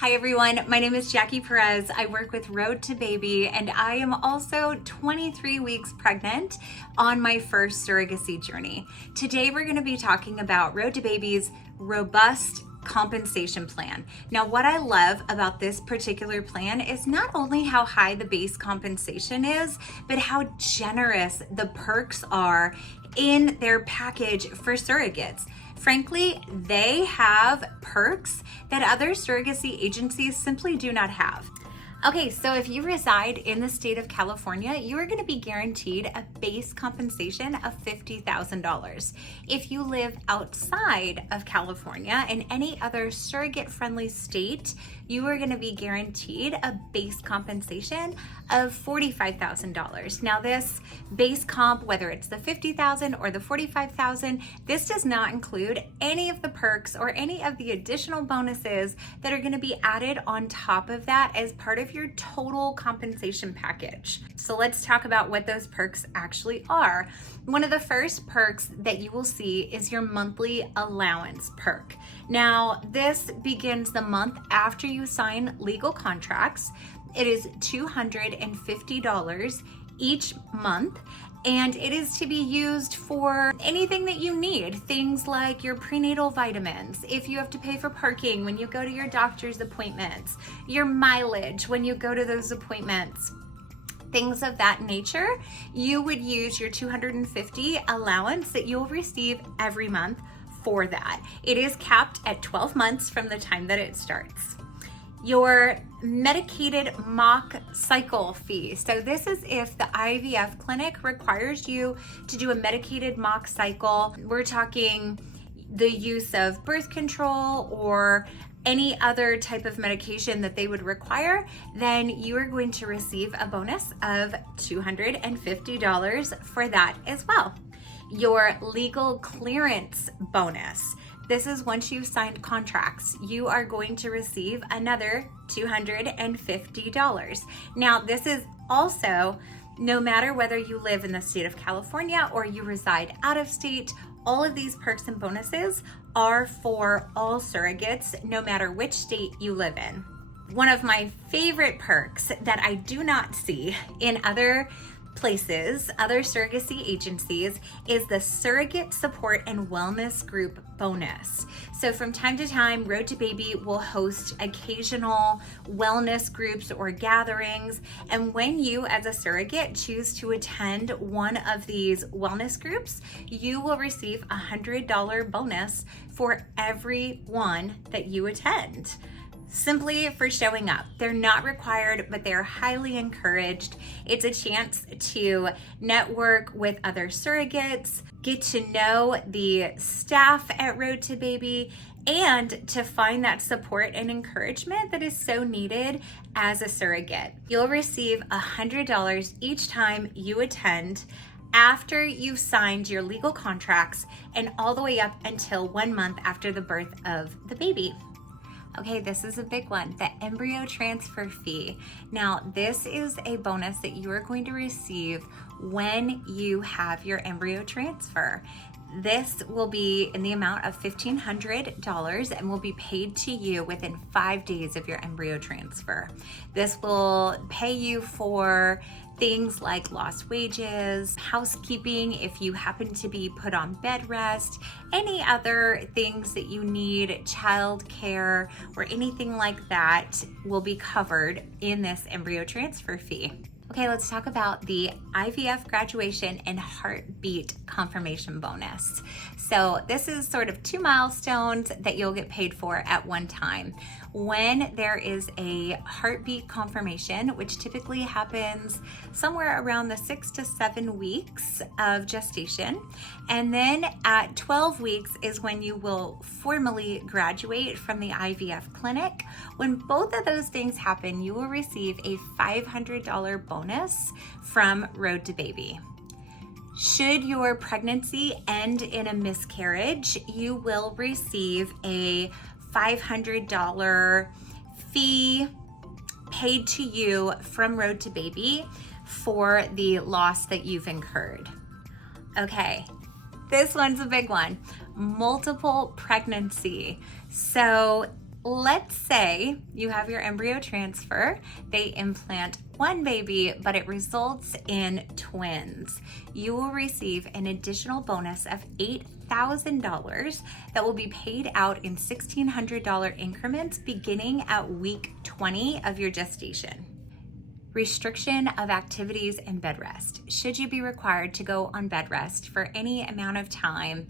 Hi everyone, my name is Jackie Perez. I work with Road to Baby and I am also 23 weeks pregnant on my first surrogacy journey. Today we're going to be talking about Road to Baby's robust compensation plan. Now, what I love about this particular plan is not only how high the base compensation is, but how generous the perks are in their package for surrogates. Frankly, they have perks that other surrogacy agencies simply do not have. Okay, so if you reside in the state of California, you are going to be guaranteed a base compensation of $50,000. If you live outside of California in any other surrogate-friendly state, you are going to be guaranteed a base compensation of $45,000. Now, this base comp, whether it's the $50,000 or the $45,000, this does not include any of the perks or any of the additional bonuses that are going to be added on top of that as part of your total compensation package. So let's talk about what those perks actually are. One of the first perks that you will see is your monthly allowance perk. Now, this begins the month after you sign legal contracts. It is $250 each month, and it is to be used for anything that you need. Things like your prenatal vitamins, if you have to pay for parking when you go to your doctor's appointments, your mileage when you go to those appointments, things of that nature. You would use your $250 allowance that you'll receive every month for that. It is capped at 12 months from the time that it starts. Your medicated mock cycle fee. So this is if the IVF clinic requires you to do a medicated mock cycle. We're talking the use of birth control or any other type of medication that they would require, then you are going to receive a bonus of $250 for that as well. Your legal clearance bonus. This is once you've signed contracts, you are going to receive another $250. Now, this is also no matter whether you live in the state of California or you reside out of state, all of these perks and bonuses are for all surrogates, no matter which state you live in. One of my favorite perks that I do not see in other places, other surrogacy agencies, is the Surrogate Support and Wellness Group bonus. So from time to time, Road to Baby will host occasional wellness groups or gatherings. And when you as a surrogate choose to attend one of these wellness groups, you will receive a $100 bonus for every one that you attend, simply for showing up. They're not required, but they're highly encouraged. It's a chance to network with other surrogates, get to know the staff at Road to Baby, and to find that support and encouragement that is so needed as a surrogate. You'll receive $100 each time you attend after you've signed your legal contracts and all the way up until 1 month after the birth of the baby. Okay, this is a big one, the embryo transfer fee. Now, this is a bonus that you are going to receive when you have your embryo transfer. This will be in the amount of $1,500 and will be paid to you within 5 days of your embryo transfer. This will pay you for things like lost wages, housekeeping if you happen to be put on bed rest, any other things that you need, child care, or anything like that will be covered in this embryo transfer fee. Okay, let's talk about the IVF graduation and heartbeat confirmation bonus. So this is sort of 2 milestones that you'll get paid for at one time. When there is a heartbeat confirmation, which typically happens somewhere around the 6 to 7 weeks of gestation, and then at 12 weeks is when you will formally graduate from the IVF clinic. When both of those things happen, you will receive a $500 bonus from Road to Baby. Should your pregnancy end in a miscarriage, you will receive a $500 fee paid to you from Road to Baby for the loss that you've incurred. Okay, this one's a big one. Multiple pregnancy. So let's say you have your embryo transfer, they implant one baby, but it results in twins. You will receive an additional bonus of $8,000 that will be paid out in $1,600 increments beginning at week 20 of your gestation. Restriction of activities and bed rest. Should you be required to go on bed rest for any amount of time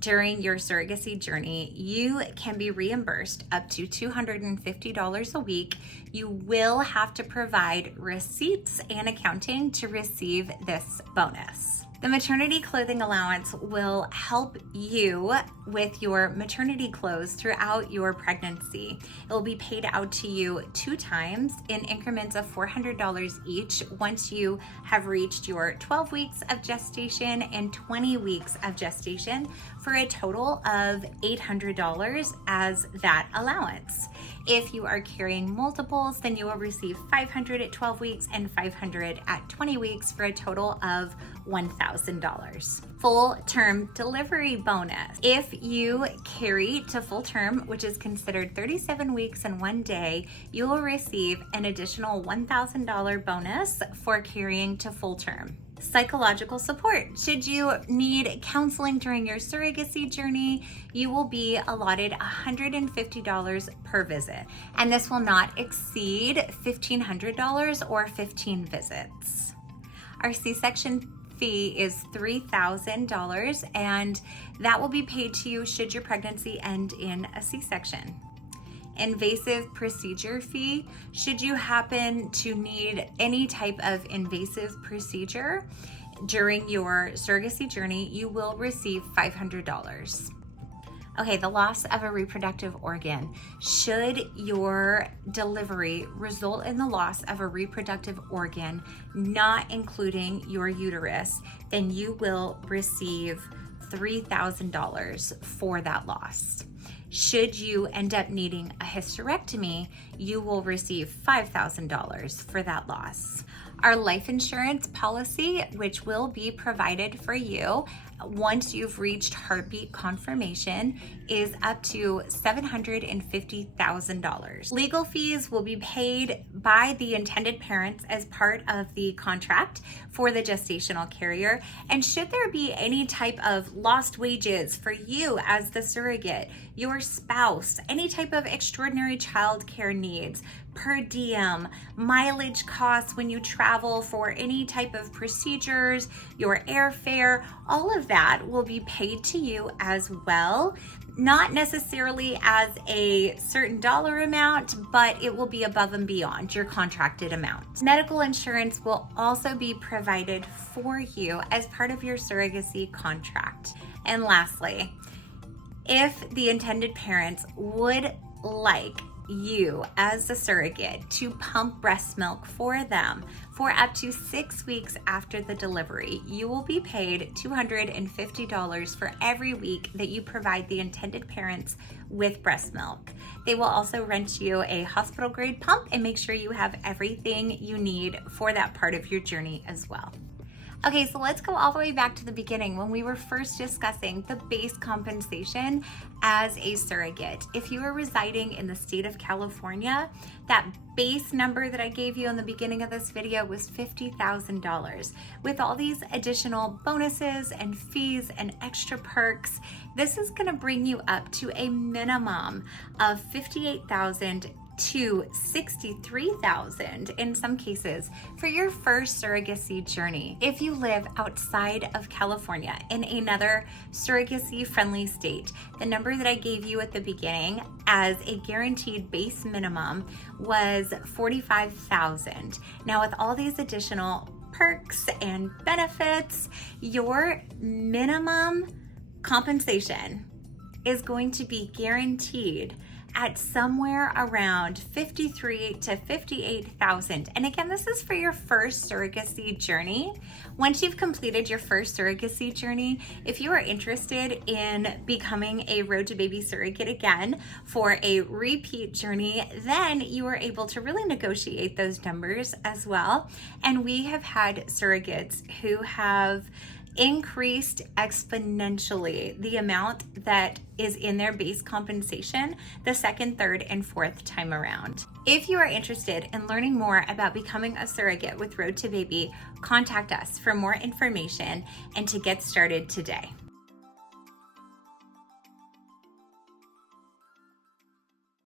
during your surrogacy journey, you can be reimbursed up to $250 a week. You will have to provide receipts and accounting to receive this bonus. The maternity clothing allowance will help you with your maternity clothes throughout your pregnancy. It will be paid out to you 2 times in increments of $400 each once you have reached your 12 weeks of gestation and 20 weeks of gestation, for a total of $800 as that allowance. If you are carrying multiples, then you will receive $500 at 12 weeks and $500 at 20 weeks for a total of $1,000. Full term delivery bonus. If you carry to full term, which is considered 37 weeks and 1 day, you will receive an additional $1,000 bonus for carrying to full term. Psychological support. Should you need counseling during your surrogacy journey, you will be allotted $150 per visit, and this will not exceed $1,500 or 15 visits. Our C-section fee is $3,000, and that will be paid to you should your pregnancy end in a C-section. Invasive procedure fee. Should you happen to need any type of invasive procedure during your surrogacy journey, you will receive $500. Okay, the loss of a reproductive organ. Should your delivery result in the loss of a reproductive organ, not including your uterus, then you will receive $3,000 for that loss. Should you end up needing a hysterectomy, you will receive $5,000 for that loss. Our life insurance policy, which will be provided for you once you've reached heartbeat confirmation, is up to $750,000. Legal fees will be paid by the intended parents as part of the contract for the gestational carrier. And should there be any type of lost wages for you as the surrogate, your spouse, any type of extraordinary child care needs, per diem, mileage costs when you travel for any type of procedures, your airfare, all of that will be paid to you as well. Not necessarily as a certain dollar amount, but it will be above and beyond your contracted amount. Medical insurance will also be provided for you as part of your surrogacy contract. And lastly, if the intended parents would like you as the surrogate to pump breast milk for them for up to 6 weeks after the delivery, you will be paid $250 for every week that you provide the intended parents with breast milk. They will also rent you a hospital grade pump and make sure you have everything you need for that part of your journey as well. Okay, so let's go all the way back to the beginning when we were first discussing the base compensation as a surrogate. If you are residing in the state of California, that base number that I gave you in the beginning of this video was $50,000. With all these additional bonuses and fees and extra perks, this is gonna bring you up to a minimum of $58,000 to $63,000 in some cases for your first surrogacy journey. If you live outside of California in another surrogacy friendly state, the number that I gave you at the beginning as a guaranteed base minimum was $45,000. Now with all these additional perks and benefits, your minimum compensation is going to be guaranteed at somewhere around $53,000 to $58,000. And again, this is for your first surrogacy journey. Once you've completed your first surrogacy journey, if you are interested in becoming a Road to Baby surrogate again for a repeat journey, then you are able to really negotiate those numbers as well. And we have had surrogates who have increased exponentially the amount that is in their base compensation the second, third, and fourth time around. If you are interested in learning more about becoming a surrogate with Road to Baby, contact us for more information and to get started today.